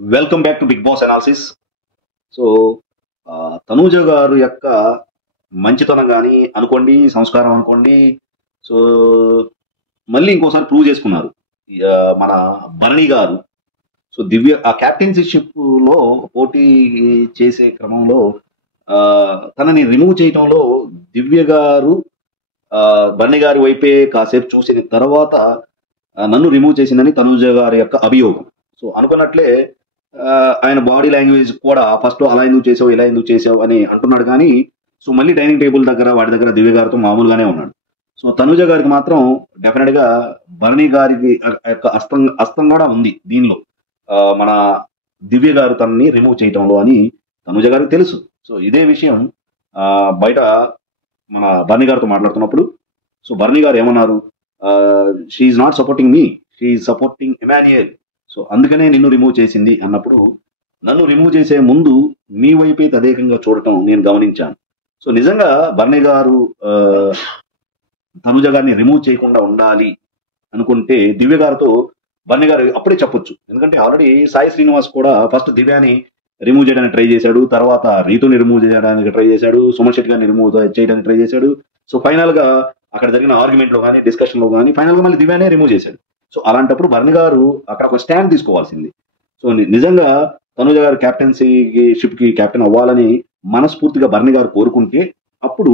Welcome back to Bigg Boss analysis. So Tanuja గారు యొక్క మంచితనం కానీ అనుకోండి, సంస్కారం అనుకోండి. సో మళ్ళీ ఇంకోసారి ప్రూవ్ చేసుకున్నారు మన భరణి గారు. సో దివ్య ఆ క్యాప్టెన్సీషిప్ లో పోటీ చేసే క్రమంలో ఆ, తనని రిమూవ్ చేయటంలో దివ్య గారు ఆ, భరణి గారి వైపే కాసేపు చూసిన తర్వాత నన్ను రిమూవ్ చేసిందని తనూజ గారి యొక్క అభియోగం. సో అనుకున్నట్లే ఆ, ఆయన బాడీ లాంగ్వేజ్ కూడా ఫస్ట్ అలా ఎందుకు చేసావు, ఇలా ఎందుకు చేసావు అని అంటున్నాడు కానీ సో మళ్ళీ డైనింగ్ టేబుల్ దగ్గర వాడి దగ్గర దివ్య గారితో మామూలుగానే ఉన్నాడు. సో తనుజ గారికి మాత్రం డెఫినెట్ గా భరణి గారికి యొక్క అస్తం కూడా ఉంది దీనిలో. మన దివ్య గారు తనని రిమూవ్ చేయటంలో అని తనుజ గారికి తెలుసు. సో ఇదే విషయం బయట మన భరణి గారితో మాట్లాడుతున్నప్పుడు సో భరణి గారు ఏమన్నారు, she's not supporting me, she's supporting Emmanuel. So అందుకనే నిన్ను రిమూవ్ చేసింది అన్నప్పుడు నన్ను రిమూవ్ చేసే ముందు మీ వైపే తదేకంగా చూడటం నేను గమనించాను. సో నిజంగా భరణి గారు తనుజ గారిని రిమూవ్ చేయకుండా ఉండాలి అనుకుంటే దివ్య గారితో భరణి గారు అప్పుడే చెప్పొచ్చు. ఎందుకంటే ఆల్రెడీ సాయి శ్రీనివాస్ కూడా ఫస్ట్ దివ్యాని రిమూవ్ చేయడానికి ట్రై చేశాడు, తర్వాత రీతుని రిమూవ్ చేయడానికి ట్రై చేశాడు, సుమన్ శెట్టి గారిని రిమూవ్ చేయడానికి ట్రై చేశాడు. సో ఫైనల్ గా అక్కడ జరిగిన ఆర్గ్యుమెంట్ లో కానీ డిస్కషన్ లో కానీ ఫైనల్ గా మళ్ళీ దివ్యానే రిమూవ్ చేశాడు. సో అలాంటప్పుడు భరణి గారు అక్కడ ఒక స్టాండ్ తీసుకోవాల్సింది. సో నిజంగా తనుజ గారు క్యాప్టెన్సీ షిప్ కి కెప్టెన్ అవ్వాలని మనస్ఫూర్తిగా భరణి గారు కోరుకుంటే అప్పుడు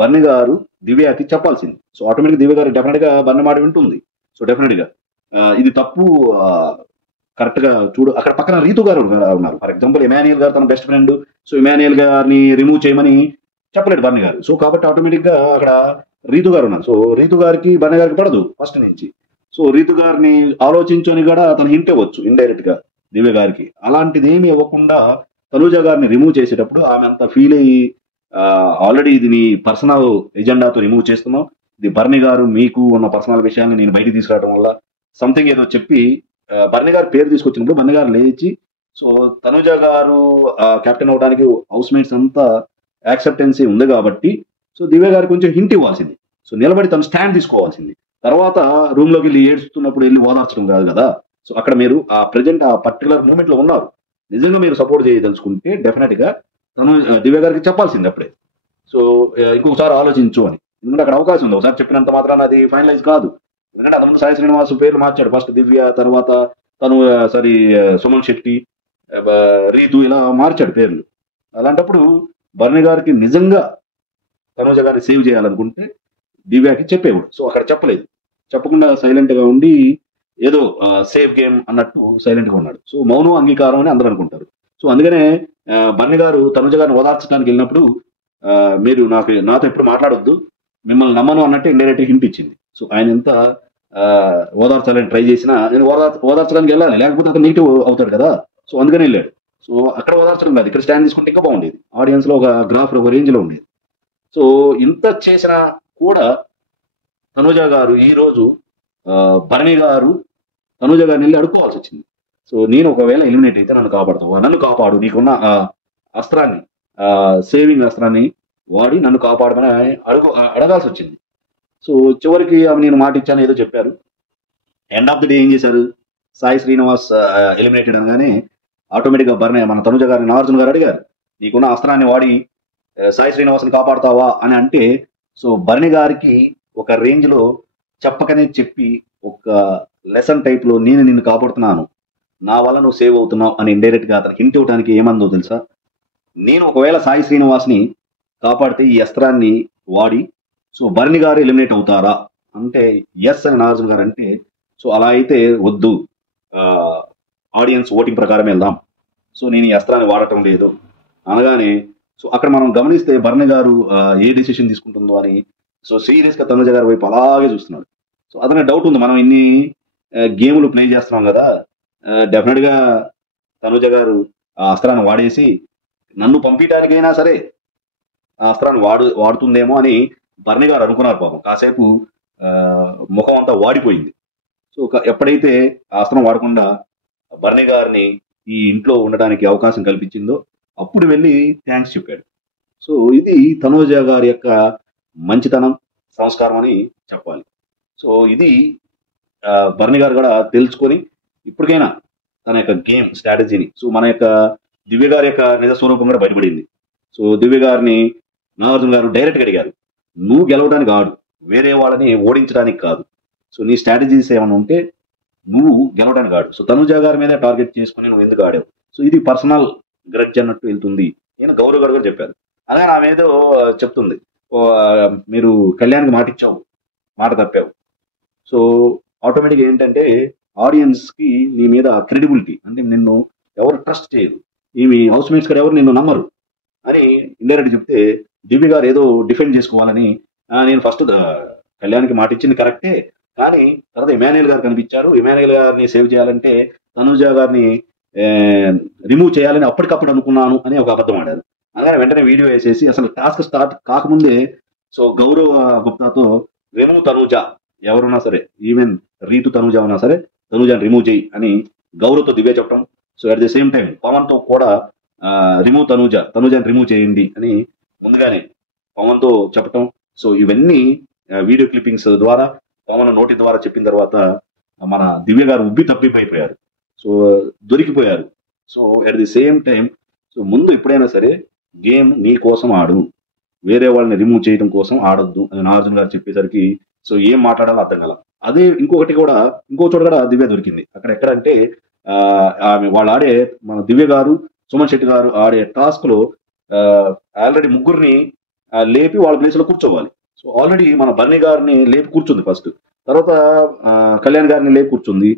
భరణి గారు దివ్యకి చెప్పాల్సింది. సో ఆటోమేటిక్ దివ్య గారు డెఫినెట్ గా భరణి మాట వింటుంది. సో డెఫినెట్ గా ఇది తప్పు. కరెక్ట్ గా చూడు, అక్కడ పక్కన రీతు గారు ఉన్నారు. ఫర్ ఎగ్జాంపుల్ ఇమాన్యుయల్ గారు తన బెస్ట్ ఫ్రెండ్. సో ఇమాన్యుయల్ గారిని రిమూవ్ చేయమని చెప్పలేడు భరణి గారు. సో కాబట్టి ఆటోమేటిక్ గా అక్కడ రీతు గారు ఉన్నారు. సో రీతు గారికి భరణి గారికి పడదు ఫస్ట్ నుంచి. సో రీతు గారిని ఆలోచించని కూడా తను హింట్ ఇవ్వచ్చు ఇండైరెక్ట్ గా దివ్య గారికి. అలాంటిది ఏమి ఇవ్వకుండా తనూజ గారిని రిమూవ్ చేసేటప్పుడు ఆమె అంత ఫీల్ అయ్యి ఆల్రెడీ ఇది నీ పర్సనల్ ఎజెండాతో రిమూవ్ చేస్తున్నావు, ఇది భరణి గారు మీకు ఉన్న పర్సనల్ విషయాన్ని నేను బయటికి తీసుకురావడం వల్ల సంథింగ్ ఏదో చెప్పి భరణి గారి పేరు తీసుకొచ్చినప్పుడు భరణి గారు లేచి సో తనుజ గారు కెప్టెన్ అవడానికి హౌస్ మేట్స్ అంతా యాక్సెప్టెన్సీ ఉంది కాబట్టి సో దివ్య గారికి కొంచెం హింట్ ఇవ్వాల్సింది. సో నిలబడి తను స్టాండ్ తీసుకోవాల్సింది. తర్వాత రూమ్ లోకి వెళ్ళి ఏడుస్తున్నప్పుడు వెళ్ళి ఓదార్చడం కాదు కదా. సో అక్కడ మీరు ఆ ప్రెజెంట్ ఆ పర్టికులర్ మూమెంట్ లో ఉన్నారు. నిజంగా మీరు సపోర్ట్ చేయదలుచుకుంటే డెఫినెట్ గా తను దివ్య గారికి చెప్పాల్సింది అప్పుడే. సో ఇంకొకసారి ఆలోచించు అని. ఎందుకంటే అక్కడ అవకాశం ఉంది. ఒకసారి చెప్పినంత మాత్రాన అది ఫైనలైజ్ కాదు. ఎందుకంటే అంతకుముందు సాయి శ్రీనివాస్ పేర్లు మార్చాడు. ఫస్ట్ దివ్య, తర్వాత తను సారీ సుమన్ శెట్టి, రీతు ఇలా మార్చాడు పేర్లు. అలాంటప్పుడు భరణి గారికి నిజంగా తనుజ గారిని సేవ్ చేయాలనుకుంటే దివ్యాకి చెప్పేవాడు. సో అక్కడ చెప్పలేదు, చెప్పకుండా సైలెంట్ గా ఉండి ఏదో సేఫ్ గేమ్ అన్నట్టు సైలెంట్ గా ఉన్నాడు. సో మౌనం అంగీకారం అని అందరూ అనుకుంటారు. సో అందుకనే భరణి గారు తనుజ గారిని ఓదార్చడానికి వెళ్ళినప్పుడు మీరు నాతో ఎప్పుడు మాట్లాడొద్దు, మిమ్మల్ని నమ్మను అన్నట్టు ఇండైరెక్ట్ హింట్ ఇచ్చింది. సో ఆయన ఎంత ఓదార్చాలని ట్రై చేసినా నేను ఓదార్చడానికి వెళ్ళాలి, లేకపోతే అతను నెగిటివ్ అవుతాడు కదా. సో అందుకని వెళ్ళాడు. సో అక్కడ ఓదార్చడం కాదు, ఇక్కడ స్టాండ్ తీసుకుంటే ఇంకా బాగుండేది. ఆడియన్స్ లో ఒక గ్రాఫ్ ఒక రేంజ్ లో ఉండేది. సో ఇంత చేసినా కూడా తనుజ గారు ఈ రోజు భరణి గారు తనుజ గారిని వెళ్ళి అడుక్కోవాల్సి వచ్చింది. సో నేను ఒకవేళ ఎలిమినేట్ అయితే నన్ను కాపాడుతావా, నన్ను కాపాడు, నీకున్న అస్త్రాన్ని సేవింగ్ అస్త్రాన్ని వాడి నన్ను కాపాడమని అడగాల్సి వచ్చింది. సో చివరికి ఆమె నేను మాట ఇచ్చాను ఏదో చెప్పారు. ఎండ్ ఆఫ్ ది డే ఏం చేశారు, సాయి శ్రీనివాస్ ఎలిమినేటెడ్ అనగానే ఆటోమేటిక్గా భరణి మన తనుజ గారిని నాగార్జున గారు అడిగారు, నీకున్న అస్త్రాన్ని వాడి సాయి శ్రీనివాస్ని కాపాడుతావా అని అంటే సో భరణి గారికి ఒక రేంజ్ లో చెప్పకనే చెప్పి ఒక లెసన్ టైప్ లో నేను నిన్ను కాపాడుతున్నాను, నా వల్ల నువ్వు సేవ్ అవుతున్నావు అని ఇండైరెక్ట్ గా అతనికి హింట్ ఇవ్వడానికి ఏమందో తెలుసా, నేను ఒకవేళ సాయి శ్రీనివాస్ ని కాపాడితే ఈ అస్త్రాన్ని వాడి సో భరణి గారు ఎలిమినేట్ అవుతారా అంటే ఎస్ అని నాగార్జున గారు అంటే సో అలా అయితే వద్దు, ఆడియన్స్ ఓటింగ్ ప్రకారం వెళ్దాం, సో నేను ఈ అస్త్రాన్ని వాడటం లేదు అనగానే సో అక్కడ మనం గమనిస్తే భరణి గారు ఏ డిసిషన్ తీసుకుంటుందో అని సో సీరియస్ గా తనుజ గారి వైపు అలాగే చూస్తున్నాడు. సో అతనికి డౌట్ ఉంది, మనం ఇన్ని గేములు ప్లే చేస్తున్నాం కదా, డెఫినెట్ గా తనుజ గారు ఆ అస్త్రాన్ని వాడేసి నన్ను పంపించడానికైనా సరే ఆ అస్త్రాన్ని వాడుతుందేమో అని భరణి గారు అనుకున్నారు. పాపం కాసేపు ముఖం అంతా వాడిపోయింది. సో ఎప్పుడైతే ఆ అస్త్రం వాడకుండా భరణి గారిని ఈ ఇంట్లో ఉండడానికి అవకాశం కల్పించిందో అప్పుడు వెళ్ళి థ్యాంక్స్ చెప్పాడు. సో ఇది తనుజ గారి యొక్క మంచితనం, సంస్కారం అని చెప్పాలి. సో ఇది భరణి గారు కూడా తెలుసుకొని ఇప్పటికైనా తన యొక్క గేమ్ స్ట్రాటజీని. సో మన యొక్క దివ్య గారి యొక్క నిజ స్వరూపం కూడా బయటపడింది. సో దివ్య గారిని నాగార్జున గారు డైరెక్ట్గా అడిగారు, నువ్వు గెలవడానికి ఆడు, వేరే వాళ్ళని ఓడించడానికి కాదు. సో నీ స్ట్రాటజీస్ ఏమైనా ఉంటే నువ్వు గెలవడానికి ఆడు. సో తనుజ గారి మీద టార్గెట్ చేసుకుని నువ్వు ఎందుకు ఆడావు? సో ఇది పర్సనల్ గ్రడ్జ్ అన్నట్టు వెళ్తుంది. నేను గౌరవ్ గారు కూడా చెప్పారు. అలాగే నా మీద చెప్తుంది, "ఓ, మీరు కళ్యాణ్కి మాట ఇచ్చావు, మాట తప్పావు." సో ఆటోమేటిక్గా ఏంటంటే ఆడియన్స్ కి నీ మీద క్రెడిబిలిటీ, అంటే నిన్ను ఎవరు ట్రస్ట్ చేయరు, ఈమె హౌస్ మేట్స్ కూడా ఎవరు నిన్ను నమ్మరు అని ఇండైరెక్ట్ చెప్తే దివ్య గారు ఏదో డిఫెండ్ చేసుకోవాలని, నేను ఫస్ట్ కళ్యాణ్కి మాట ఇచ్చింది కరెక్టే, కానీ తర్వాత ఇమాన్యుయల్ గారు కనిపించారు, ఇమాన్యుయల్ గారిని సేవ్ చేయాలంటే తనుజ గారిని రిమూవ్ చేయాలని అప్పటికప్పుడు అనుకున్నాను అని ఒక అబద్ధం ఆడారు. అలాగే వెంటనే వీడియో వేసేసి అసలు టాస్క్ స్టార్ట్ కాకముందే సో గౌరవ్ గుప్తాతో రిమూవ్ తనుజ, ఎవరున్నా సరే ఈవెన్ రీతు తనుజ ఉన్నా సరే తనుజాని రిమూవ్ చేయి అని గౌరవ్తో దివ్య చెప్పడం. So at the same time పవన్తో కూడా రిమూవ్ తనుజాని రిమూవ్ చేయండి అని ముందుగానే పవన్తో చెప్పటం. సో ఇవన్నీ వీడియో క్లిప్పింగ్స్ ద్వారా పవన్ నోటి ద్వారా చెప్పిన తర్వాత మన దివ్య గారు ఉబ్బి తప్పిపోయిపోయారు. సో దొరికిపోయారు. So at the same time so ముందు ఎప్పుడైనా సరే గేమ్ నీ కోసం ఆడు, వేరే వాళ్ళని రిమూవ్ చేయడం కోసం ఆడొద్దు అని నాగార్జున గారు చెప్పేసరికి సో ఏం మాట్లాడాలో అర్థం కాల. అదే ఇంకో చోట కూడా దివ్య దొరికింది. అక్కడ ఎక్కడంటే ఆమె వాళ్ళు ఆడే మన దివ్య గారు సుమన్ శెట్టి గారు ఆడే టాస్క్ లో ఆల్రెడీ ముగ్గురిని లేపి వాళ్ళ ప్లేస్ లో కూర్చోవాలి. సో ఆల్రెడీ మన బన్నీ గారిని లేపి కూర్చుంది ఫస్ట్, తర్వాత కళ్యాణ్ గారిని లేపి కూర్చుంది,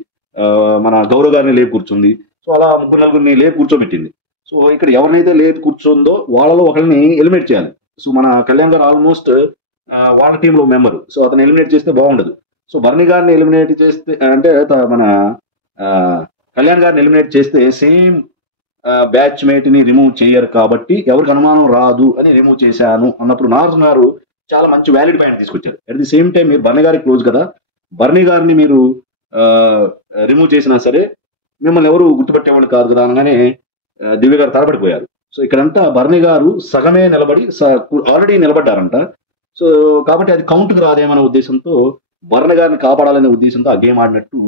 మన గౌరవ్ గారిని లేపి కూర్చుంది. సో అలా ముగ్గురు నలుగురిని లేపి కూర్చోబెట్టింది. సో ఇక్కడ ఎవరినైతే లేపి కూర్చుందో వాళ్ళలో ఒకరిని ఎలిమినేట్ చేయాలి. సో మన కళ్యాణ్ గారు ఆల్మోస్ట్ వాళ్ళ టీంలో మెంబరు. సో అతను ఎలిమినేట్ చేస్తే బాగుండదు. సో బర్నీ గారిని ఎలిమినేట్ చేస్తే అంటే మన కళ్యాణ్ గారిని ఎలిమినేట్ చేస్తే సేమ్ బ్యాచ్ మేట్ ని రిమూవ్ చేయరు కాబట్టి ఎవరికి అనుమానం రాదు అని రిమూవ్ చేశాను అన్నప్పుడు నాగార్జున గారు చాలా మంచి వ్యాలిడ్ పాయింట్ తీసుకొచ్చారు. అట్ ది సేమ్ టైం మీరు బర్నీ గారికి క్లోజ్ కదా, బర్నీ గారిని మీరు రిమూవ్ చేసినా సరే మిమ్మల్ని ఎవరు గుర్తుపట్టేవాళ్ళు కాదు కదా అనగానే దివ్య గారు తరబడిపోయారు. సో ఇక్కడంతా బర్నీ గారు సగమే నిలబడి ఆల్రెడీ నిలబడ్డారంట. సో కాబట్టి అది కౌంట్కి రాదేమనే ఉద్దేశంతో బర్నీ గారిని కాపాడాలనే ఉద్దేశంతో ఆ గేమ్ ఆడినట్టు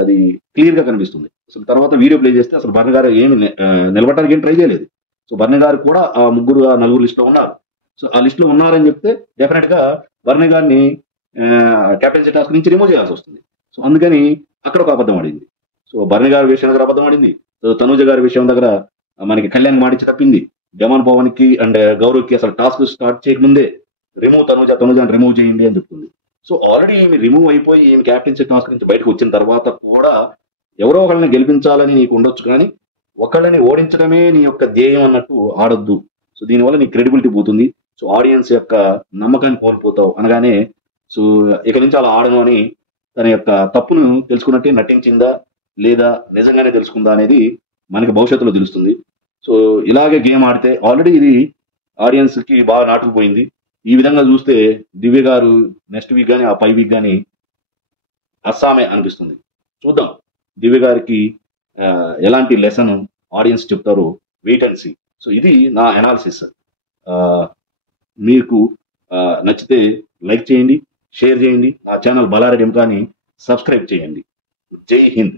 అది క్లియర్ గా కనిపిస్తుంది. అసలు తర్వాత వీడియో ప్లే చేస్తే అసలు బర్నీ గారు ఏమి నిలబడడానికి ఏం ట్రై చేయలేదు. సో బర్నీ గారు కూడా ఆ నలుగురు లిస్ట్ లో ఉన్నారు. సో ఆ లిస్ట్ లో ఉన్నారని చెప్తే డెఫినెట్ గా బర్నీ గారిని కెప్టెన్సీ టాస్క్ నుంచి రిమూవ్ చేయాల్సి వస్తుంది. సో అందుకని అక్కడ ఒక అబద్ధం ఆడింది. సో బర్నీ గారి విషయం దగ్గర అబద్ధం ఆడింది, తనుజ గారి విషయం దగ్గర మనకి కళ్యాణ్ మాడిచి తప్పింది, డెమాన్ పవన్ కి అండ్ గౌరవ్ కి అసలు టాస్క్ స్టార్ట్ చేయకముందే రిమూవ్ తనుజాని రిమూవ్ చేయండి అని చెప్తుంది. సో ఆల్రెడీ ఈమె రిమూవ్ అయిపోయి ఈమె క్యాప్టెన్సీ టాస్క్ నుంచి బయటకు వచ్చిన తర్వాత కూడా ఎవరో ఒకళ్ళని గెలిపించాలని నీకు ఉండొచ్చు, కానీ ఒకళ్ళని ఓడించడమే నీ యొక్క ధ్యేయం అన్నట్టు ఆడొద్దు. సో దీనివల్ల నీ క్రెడిబిలిటీ పోతుంది. సో ఆడియన్స్ యొక్క నమ్మకాన్ని కోల్పోతావు అనగానే సో ఇక నుంచి అలా ఆడను అని తన యొక్క తప్పును తెలుసుకున్నట్టే నటించిందా లేదా నిజంగానే తెలుసుకుందా అనేది మనకి భవిష్యత్తులో తెలుస్తుంది. సో ఇలాగే గేమ్ ఆడితే ఆల్రెడీ ఇది ఆడియన్స్ కి బాగా నాటుకుపోయింది. ఈ విధంగా చూస్తే దివ్య గారు నెక్స్ట్ వీక్ కానీ ఆ పై వీక్ కానీ అస్సామే అనిపిస్తుంది. చూద్దాం దివ్య గారికి ఎలాంటి లెసన్ ఆడియన్స్ చెప్తారో, వెయిట్ అండ్ సీ. సో ఇది నా అనాలిసిస్. మీకు నచ్చితే లైక్ చేయండి, షేర్ చేయండి, నా ఛానల్ బలారెడ్డి ఎంకాని సబ్స్క్రైబ్ చేయండి. జై హింద్.